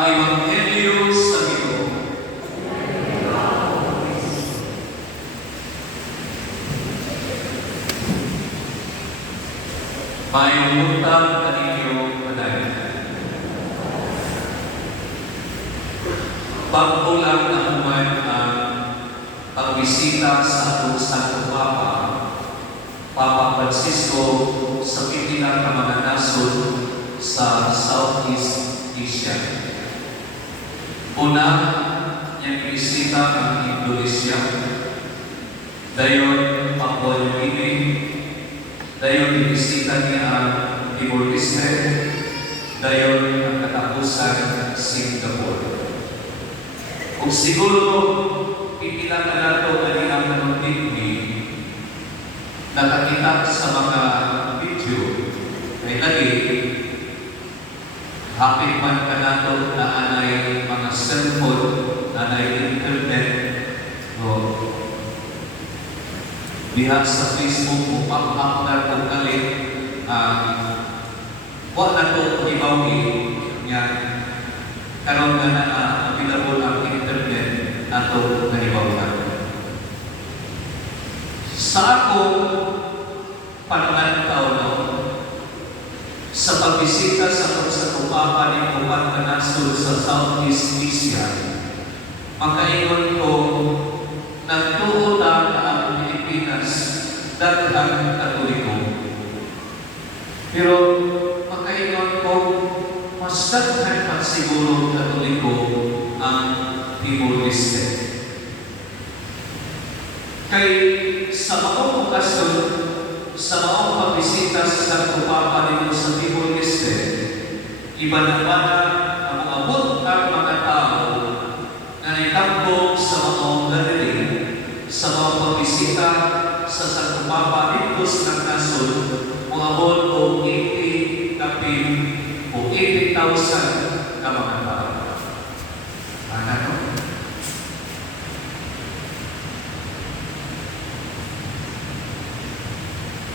Ebanghelyo sa Ginoo. Mayungutang kaninyo kanayon. Pagkulang na human ang pagbisita sa atong Santo Papa, Papa Francisco, sa pipila ka mga nasod sa Southeast Asia. Una, niyang bisita ang Indonesia, dayon Papua New Guinea, dayon bisita niya ang Timor-Leste, dayon ang katapusan Singapore. Kung siguro pipila ka na ito na niyang nanuntigni, nakakita sa mga video, ay lagi, hapit man ka na ito na anay mga cellphone, anay internet, no? Diha sa Facebook mo, pop-up na kung galing, wala na ito ibawi niya. Karoon ka na available ang internet na ito na ibawi. Sa ako, panangaw no, sa pagbisita sa Papa ni Pupat Manasol sa Southeast Asia, makaingon ko nagtuo lang ang Pilipinas daghang Katoliko. Pero makaingon ko mas daghan pa siguro Katoliko ang Timor-Leste. Kay sa maong okasyon, sa maong pagbisita sa Santo Papa nito sa Timor-Leste, iba na ang abot ang mga tao na nagtambong sa maong galing sa mga pagbisita sa Santo Papa nito sa nasod, mga abot o 80,000 o 80,000 na mga tao. Ano?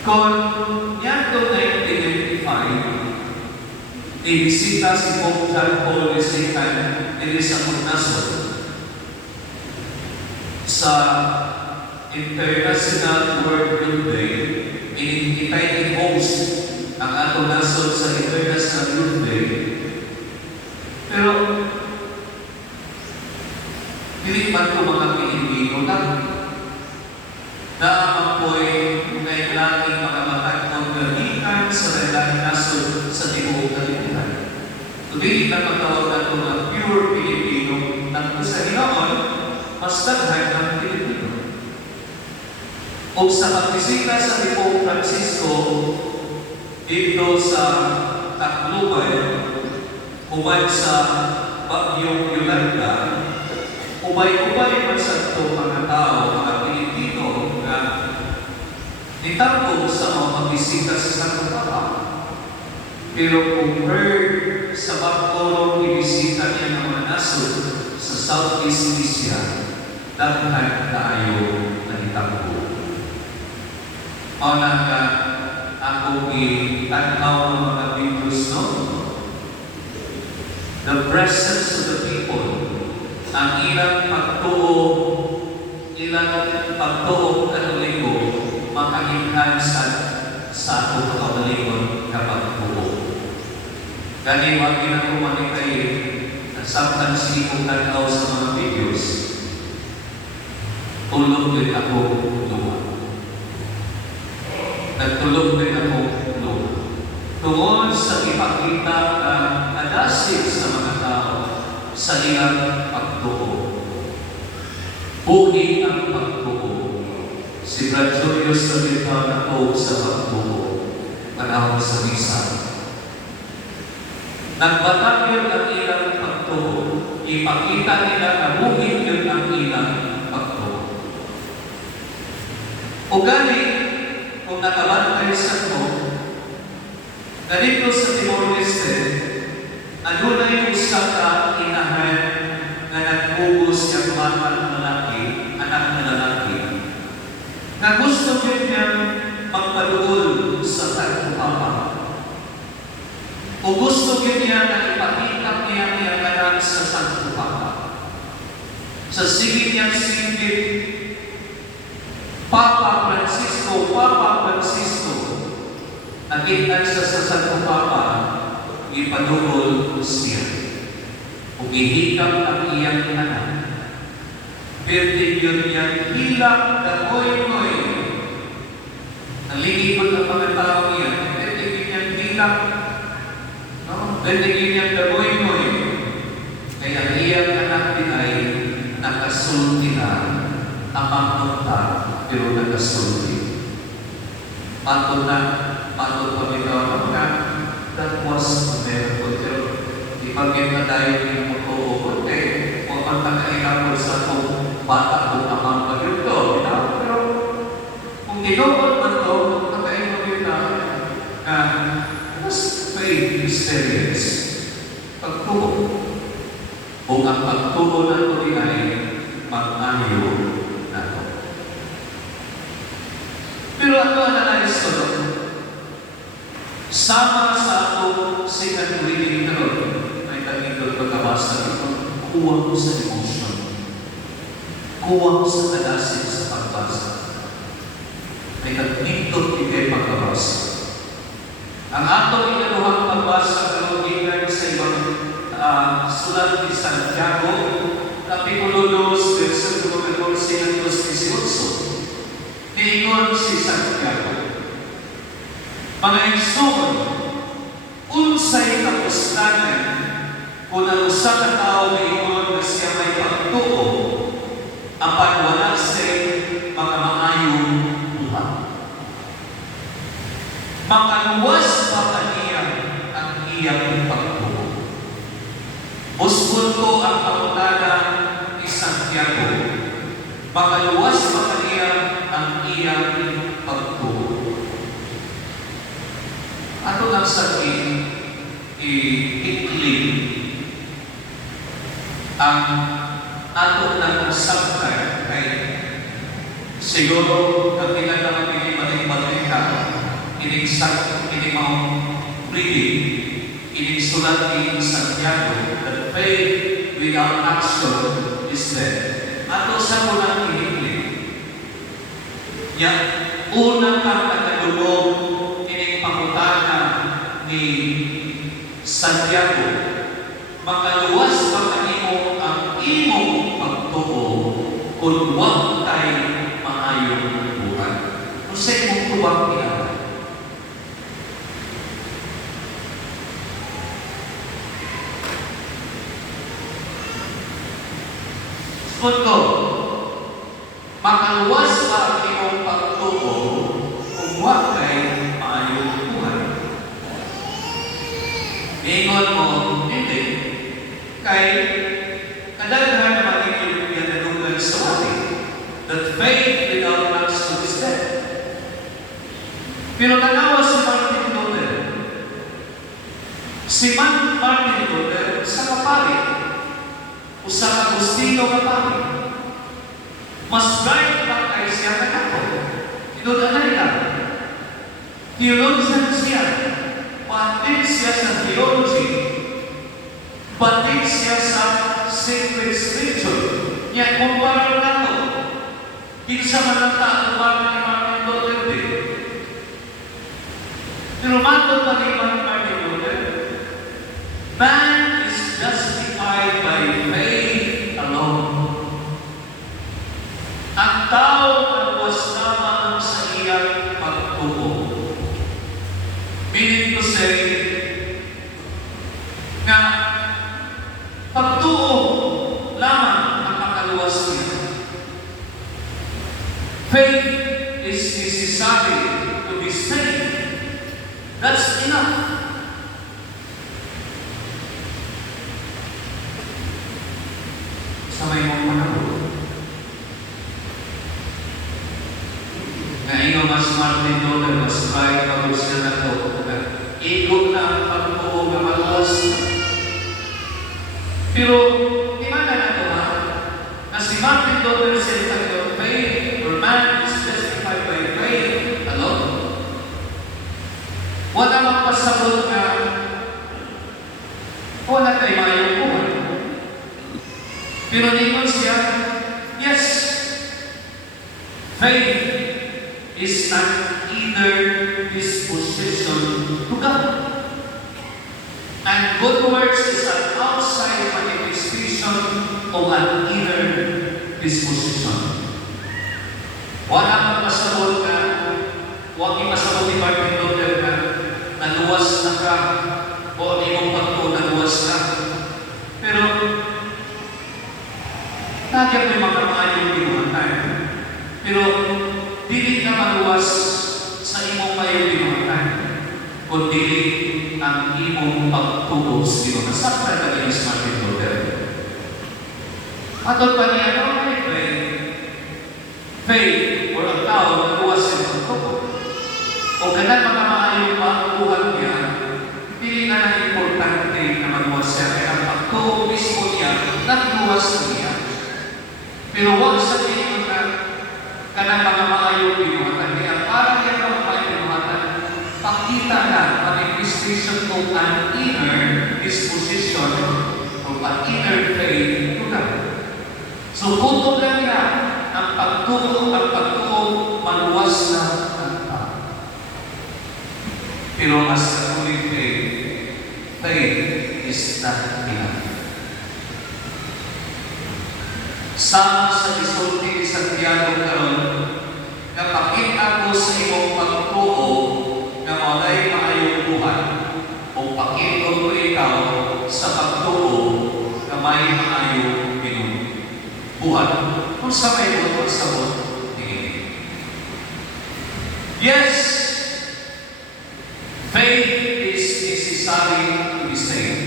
Kung yan ito 1995, ibisita si Pope John Paul II nila sa Nasod sa International World Youth Day, inikitay ni host ang atong nasod sa International Youth Day. Pero hindi man ito mga Pilipino lang na apoy kailangan mga matagpong gamitan sa kailangan nasod sa tibuok kalimutan. Kundi na magtawagan ko ng pure Pilipino na sa hinaon, mas daghan ng Pilipino. O sa pagbisita sa Pope Francisco dito sa Tacloban, human sa Bagyong Yolanda, ubay-ubay man sa ito mga tao, mga Pilipino na nitapos sa mga pagbisita sa Santo Papa. Pero kung heard sa pagkulong ibisita niya ng mga nasod sa Southeast Asia, daghan tayo na nitapos. O na ako itanaw ng mga videos, no? The presence of the people, ang ilang pagtuo Katoliko, makainhan sa atong kamalingon kapag buo. Gani wag ginagawa kayo na samtang sinikong tanaw sa mga videos, tulog din ako luwa. Nagtulog din ako luwa. Tungod sa ipakita ng adasig sa mga tao sa ilang pagtuo. Buhi ang pagtuo. Si Brad Julius na bitaw na po sa pagtuo, panahon sa misa. Nagbatagyan ang ilang pagtuo, ipakita nila na buhin yun ang ilang pagtuo. O gani, kung nakabantay sa ito, na dito sa Timor-Leste, ano na yung isa ka inahan na nagpugos yung batang lalaki, anak na lalaki, na gusto niya magpaduol sa Santo Papa. O gusto niya na ipakita niya sa sige niyang singgit, Papa Francisco, nakita siya sa Santo Papa, ipadugol siya. Kung ihikap ang iyang anak, pwede yun niyang hilak na koy-koy. Nalilipot ang mga tao niya, pwede yun niyang hilak, no? Pwede yun niyang gagoy-goy. Kaya iyang anak din ay nakasulti na ang pagpunta, pero nakasulti. Patod pamitaw na that was a miracle. Pero ipagkita tayo ng mag-uukot kung ang nakailangan sa kung bata kung amang pag-yun to. Pero kung ginukot man to, nakailangan na mas may mysterious pagtubo. Kung ang pagtubo na ito ay mag-anyo na ito. Pero ano ang analyze ko doon? Sama sa ako second reading na ron, may tagindot pagkabasa ito, kuha ko sa emotion. Kuha ko sa kalasin sa pagbasa. May tagindot ikay pagkabasa. Ang atong ikaluhang pagbasa ng gikan sa ibang sulat ni Santiago, Kapitulo 2, versikulo 14 hanggang 18. Niingon si Santiago, mga igsoon, unsay kapuslanan kung ang usa ka tawo niingon na siya may pagtuo, apan wala siya'y mga maayong buhat. Makaluwas pa kaniya ang iyang pagtuo. Usbon ko ang pangutana ni Santiago, makaluwas pa kaniya ang iyang pagtuo. Ato lang sa i-ikling ang ato lang sabtay kay siguro kapilan naman pinipatay-patay ka ining mga reading, ining sulat ni Santiago that faith without action is dead. Ato sa unang inikling yan, unang kang nakadulog pangutana ni Santiago, makaluwas pa kanimo ang imong pagtuo kung wag tay maayong buhay. Kung sa imong tubang niya, punto, makaluwas pa ang imong pagtuo kung wag tay ingon mo, hindi. Kay, kadaghan naman yung yanadungan sa wali. That faith without action is dead. Pero tanawa si Martin Luther. Si Martin Luther, sa kapari, o sa Agustino kapari, mas bright pa kay siya na ako. Inudahan nila. Theologian siya. Batik siya sa theology, batik siya sa sacred scripture. Yan, kumpara na ito. Hindi sa mananta, kumpara ni Martin Luther din. Pero matod pa ni Martin Luther, man is justified by faith alone. Ang tao ang was lamang sa iyang pagtuo. Meaning to say, na pagtuo lamang ang makaluwas niya. Faith is necessary to be saved. That's enough. Sa may mga panahon, na ino mas Martin Luther, mas bright pagod siya na ito, ikot na ang pagtuo na maluwas. Pero, imana na ito ha, na si Martin Luther said that faith or man is justified by faith alone. Wala magpasabot na wala tayo mayong buhay. Pero ningon siya, Faith is an inner disposition to God. And good works is an outside manifestation of an inner disposition. Wala magpasabot ka, huwag ipasabot ni Martin Luther na naluwas na ka, o ang iyong pagto naluwas na. Pero, nagyan may mga maayong binuhatan. Pero, dili ka maluwas sa imong mayong binuhatan, kundi ang imong pagtuo sa Diyos. Nasakta na ni Martin Luther. Atod pa niya, faith, or ang tao, naluwas sa pagtuo. O ganang mga maayong pagtuhan niya, hindi na lang importante na maluwas siya. Kaya ang pagtuo mismo niya, naluwas niya. Pero huwag sa tingin na kanang mga maayong binuhatan niya. Para niya mga maayong binuhatan, pakita na manifestation of an inner disposition of an inner faith to God. So, puto lang niya ang pagtuo maluwas na ang tao. Pero as a holy faith is not enough. Sama sa isulti ni Santiago karon, napakita ko sa imong pagtuo na walay maayong buhay o pakita ko ikaw sa pagtuo na may maayong buhay. Kung sa may buhay sa yes, faith is necessary to be saved.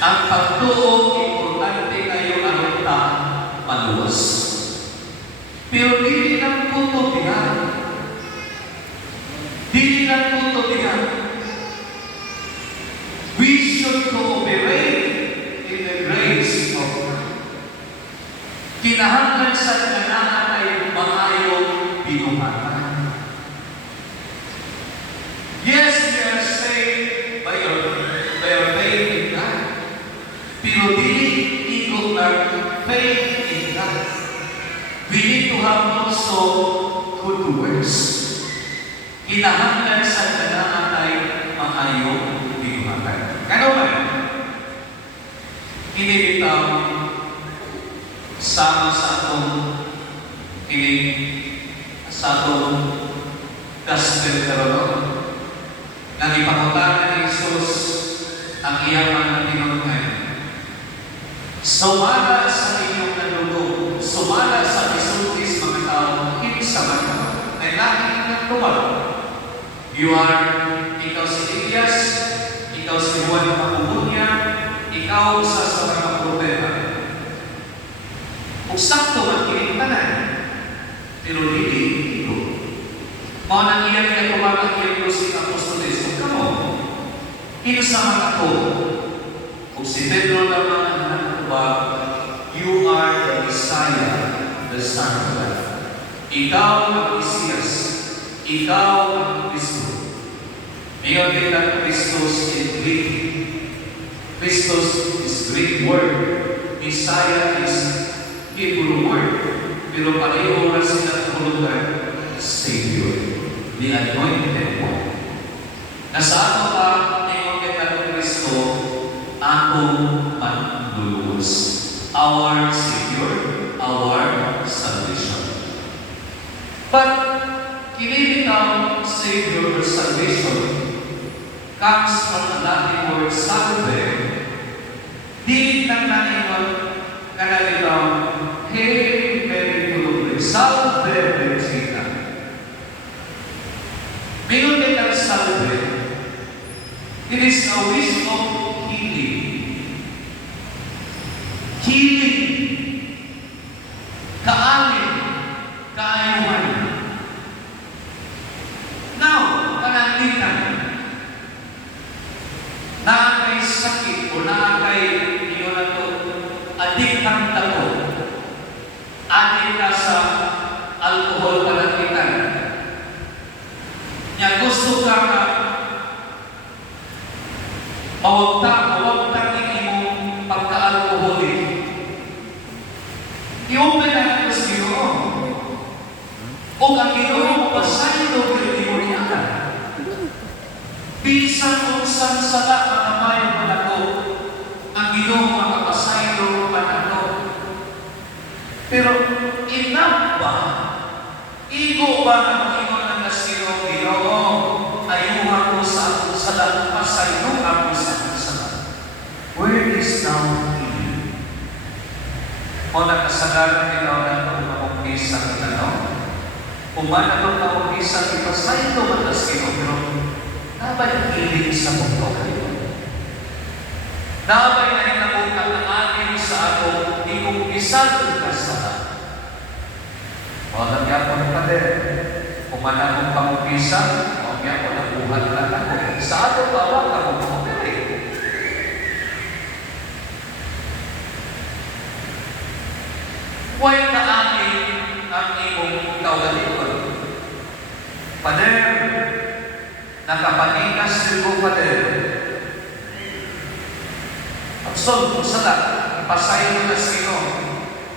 Ang pagtuo, importante kayo ang maluwas. Pero dili lang tutubihan. Dili lang tutubihan. We should cooperate in the grace of God. Kinahanglan sa kanaan ay maayong binuhatan. Yes, we are saved by our faith in God. Pero dili ikot ang faith in God. We need to have also good works. Kinahanglan sa kanaan ay maayong binuhatan. Kano ba? Kinibitaw sama sa atong gospel karon. Nagipangutana ni Jesus ang iyang mga tinungan. Sumala sa inyong nalulog, sumala sa isultis mga tao, kinsa man ka, ay laki ng tumal. Ikaw si Elias, ikaw si Juan ng Mapubunya, ikaw sa mga propeta. Kung sakto ang kinitanan, pero hindi ito. Mga nang iyan niya kumamang iyan si Apostoles, kung kamo, kinusama ako, kung si Pedro naman ang nanakuba, you are the Messiah, the Son of God. Ikaw ang Mesiyas, ikaw ang Kristo. Ngayon din ang Christos in Greek. Christos is Greek word. Messiah is Hebrew word. Pero pareho na sila tulugan, Savior, the anointed one. Nasa ako pa, ngayon din ang Kristo, akong manluluwas. Our Savior, our salvation. But, kinilitang Savior or salvation comes from the Latin word salve. Di lang naniwan kanalitang Hail Mary full of grace, salve Regina. Mayroon din ang salve. It is a wish of healing. Healing. Kaanin. Kaayuhan. Now, pananglitan. Naakay sakit o naakay iyon na ito, adik ng tako. Adik ka sa alcohol pananglitan. Nya gusto ka na mawagtang ng imong pagka-alcoholic. I-open na ito sa iyo. Kung ang Ginoo pasaylo pinimulyakan, bisan kung saan sala mga mayo manako, ang Ginoo makapasaylo manako. Pero enough ba? Igo ba ang ingon ng nasiro, Ginoo, ayuhan ko sa akong sala, pasaylo ako sa akong sala. Where is now healing? O nakasagaran ikaw na ito kumapisa ng ano? Umana ito kumapisa ito sa ito matas ito, pero nabay healing sa mundo kayo. Nabay na inabukan ng akin sa ako, di kong isang kasala. O nagya ko ng pader, umana kong pamupisa, o nagya ko ng buhat lang ako. Sa ato bawang ako kumapit. Huwag na akin ang imong kaugalingon. Pader, nakapanikas din ko, Pader. Absol, sala, ipasayo mo na sino.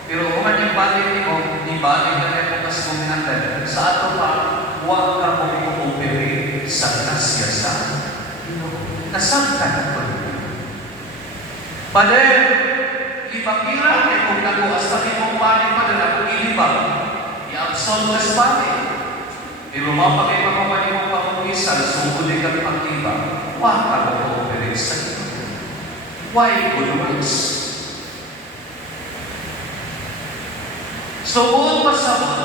Pero kung man yung balik mo, di balik na rin mo mas kuminandan. Sa ato pa, huwag ka mo i-opere sa grasya sa nasangka na po. Pader, ipapira kay kung naku hasta imong balik pa na ako ilibag. I-absol na sa balik. Pero mapagay pa kung imong pamukisan, sumuli kang pag-iba, huwag ka mo i-opere sa ito. Why good works? So, buong pasabot,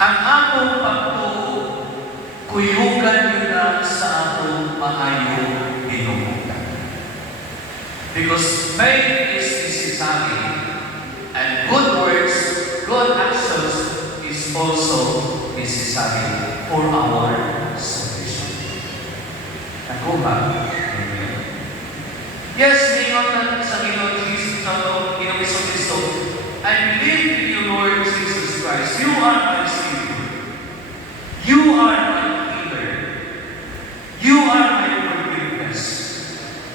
ang akong pagtuo, kuyugan nyo na sa atong maayong binumugan. Because faith is necessary, and good works, good actions is also necessary for our salvation. Nakuha. Yes, mingon na sa Ginoong Jesus, sa Ginoong Kristo, I believe in you, Lord Jesus Christ. You are my Savior. You are my healer. You are my forgiveness.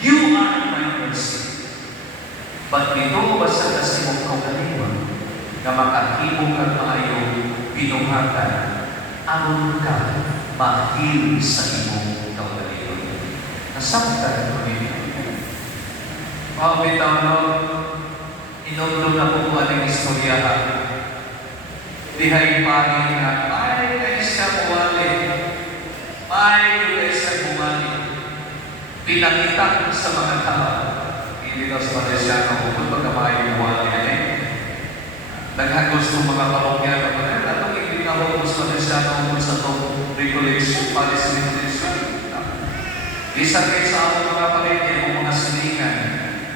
You are my mercy. But ito basta kasi mong kaugalingon na makakibong kang maayong pinuhatan, aron ka mahil sa imong kaugalingon. Nasakta na kami. Bitaw no, inulong na po kung anong istorya ka. Dihay pangin nga, ay kayo siya buwali. Ay kayo siya buwali. Pinakita sa mga tao. Hindi daw sa Malaysiano, kung magkamahay buwali yan eh. Naghagos ng mga parokya na pa rin. At hindi na ako sa Malaysiano kung sa itong regulation, policy regulation. Isa kayo sa ako mga paligid, mga silingan.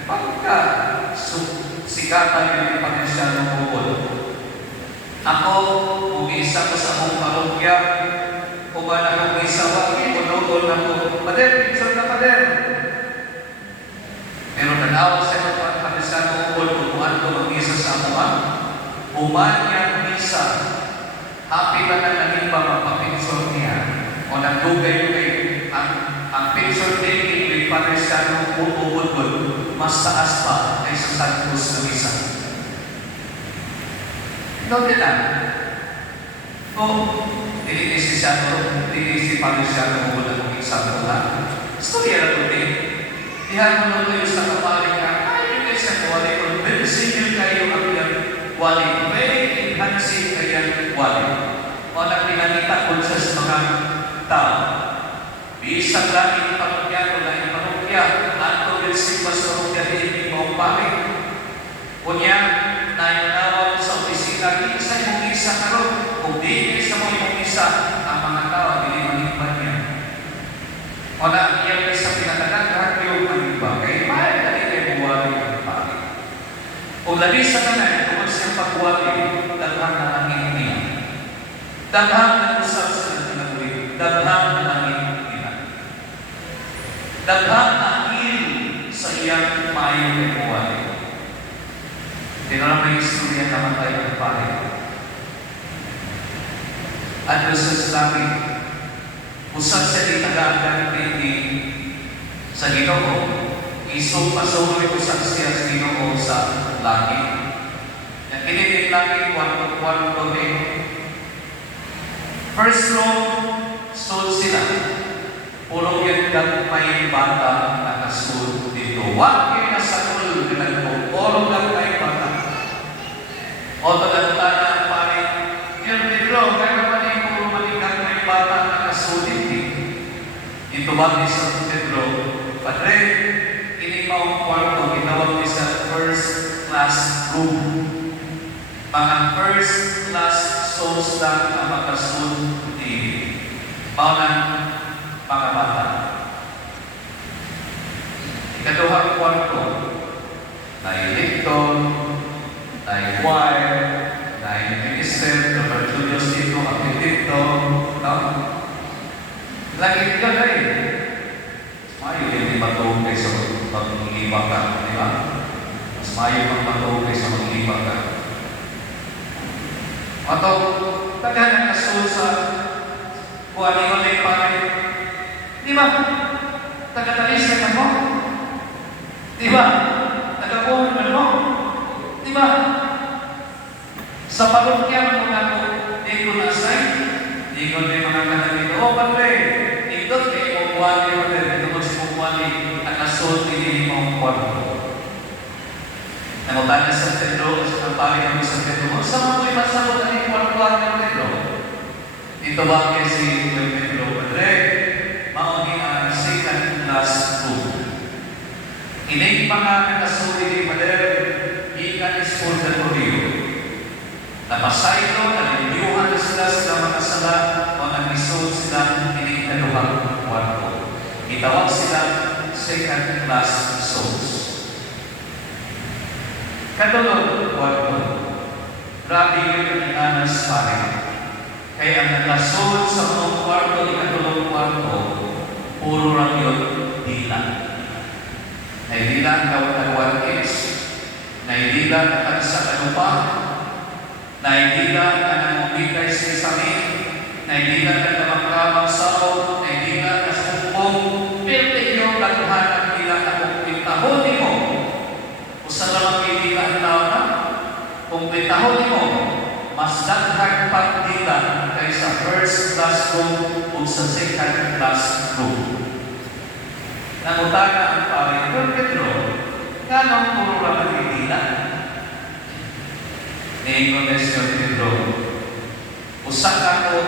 Pagka sikatan yung Pangasinan ng bukod. Ako, umisa ko sa akong parokya, uban akong isa waki, unugol na ko, Pader, picture na Pader. Pero nanawa sa ito Pangasinan ng bukod, kumuhan ko mag-isa sa amuha, uman niyang isa, happy ba na naging mapapicture niya, o nagdugay-dugay, ang picture taking with Pangasinan ng bukod, mas taas pa ay sa Santos na isa. Ikaw din lang. Kung dinisi siya ito, dinisi pa rin siya ng mula ng isang mula. Istorya na ito din. Dihan mo na ito sa kapali ka, ay, hindi siya wali. Convincing yun kayo ang yung wali. Very enhancing kayang wali. O nagpinanita ko sa mga tao. Isang langit parokya, langit parokya, ato din si Pastor Roger mong pamig. Kunya, nainawag sa opisina, di sa imong isa karon, kung di sa imong isa, ang mga tao, hindi manigban niya. O na, iyan sa pinakadagdag, yung manigban, kaya mahal na rin kayo buwari ang pamig. Kung labi sa kanan, kung siyang pagbuwari, daghang na langit niya. Daghang na usap sa nagtinaguli, daghang na langit niya. Daghang na sa iyang mayong nagbuwali. Tinala may istorya naman tayo ng pare. At sa Islamic, usap sa itagagan hindi sa Ginoo, isong-pasuloy usap siya sa Ginoo sa langit. Ang kinitin langit, kwarto-kwarto First row, sold sila. Puro yan may bata nakasold dito. Wag kayo nasakol ka po. Puro may bata. O talatala ang pare, yan Pedro, kaya pa rin puro malikang may bata nakasold dito. Ito ba ni San Pedro? Padre, ini maong kwarto, itawag ni sa first class room. Mga first class souls lang ang makasold dito. Paunan, mga bata. Ikaduhang kwarto, na-electon, na-choir, na-minister, Dr. Julius dito, arkitekto, no? Lagi ka na rin. Mayo hindi matulog kayo sa mag-iibang ka, di ba? Mas mayo pang matulog kayo sa mag-iibang ka. Ato, taga na kasul sa buwan ni Olay Pare. Di ba? Taga-talis ka mo? Di ba? Taga-puhon ka mo? Di ba? Sa parokyan mo na po, di ko nasay, di ko na mga kanamito. O, Padre, ito, di ko kuwali mo rin. Ito mo si kuwali at kasul ni mong kwarto. Nangutan na sa Pedro, ang pari namin sa Pedro, sa mo'y masabot na yung kwartuan ng Pedro. Ito ba kaya si Pedro? Padre, mauni ang second last room. Inig pa nga nakasuli ni Padre, ikan is for the Korea. Napasaylo, naliliuhan sila sa mga sala, o nag-isod sila inig na luhang kwarto. Itawag sila second class souls. Katulog, kwarto. Grabe yung inanas pare. Kaya ang nakasold sa mga kwarto, ikatulog kwarto, puro lang yun, dila. Naidila ang kawat-kawat kids, naidila ang sa kanupa, naidila ang namumikay sa isamin, naidila ang namangkamang sao, naidila ang sa kumpong, pero yung laguhan nila na kumpintahon mo. Usa lang kaibigan tao na, kung pitahon mo, mas daghang pagdila kaysa first class room o sa second class room. Nangutana ang pare, Pedro, ganong puro lang nagdila? Ningones yung Pedro, usak ako,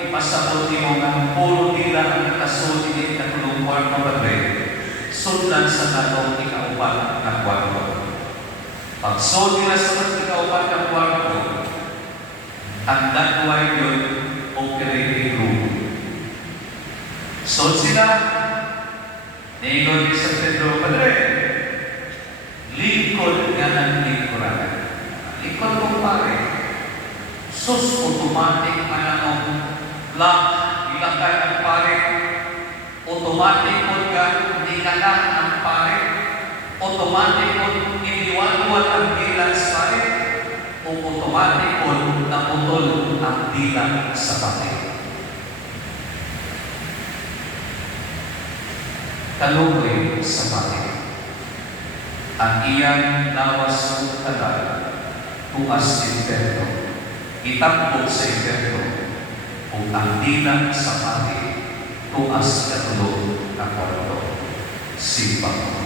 ipasabot mo ng puro dila ang nakasulti ni katulong kwarto Padre, sundan sa natong ikaupat na kwarto. Pag-sold nila sa ikaupat na kwarto, ang dagway yun, operating room. Sold sila, ningon ni San Pedro, Padre, lingkod nga ng lingkuran. Lingkod kong pare, sus automatic anong lock, ilakay ang pare, automatic kong nga, nikalang ang pare, automatic kong iniwan-wan ang bilang sa pare, o automatic kong naputol ang bilang sa pare. Kalugoy sa pare. Ang iyang lawas ng tagal, tuas impero, itapot sa impero, kung ang bilang sa pare, tuas katulog na kwarto. Simbang mo.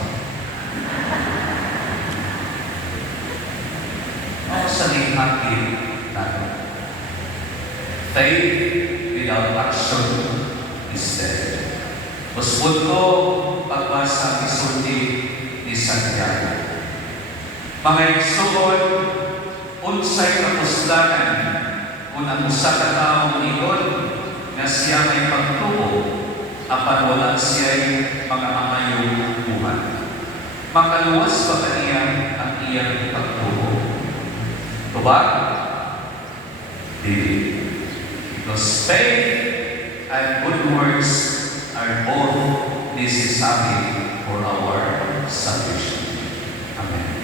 Ako sa linghatin natin. Faith without action is dead. Masbud ko pagbasa ni Sulti ni Santiago. Mga igsoon, unsay kapuslanan kung ang usa ka taong ingon na siya may pagtuo apan wala siya'y mga mamayong buhat. Makaluwas ba kaniya ang iyang pagtuo? Tuba? Dili. Because faith and good works are both necessary for our salvation. Amen.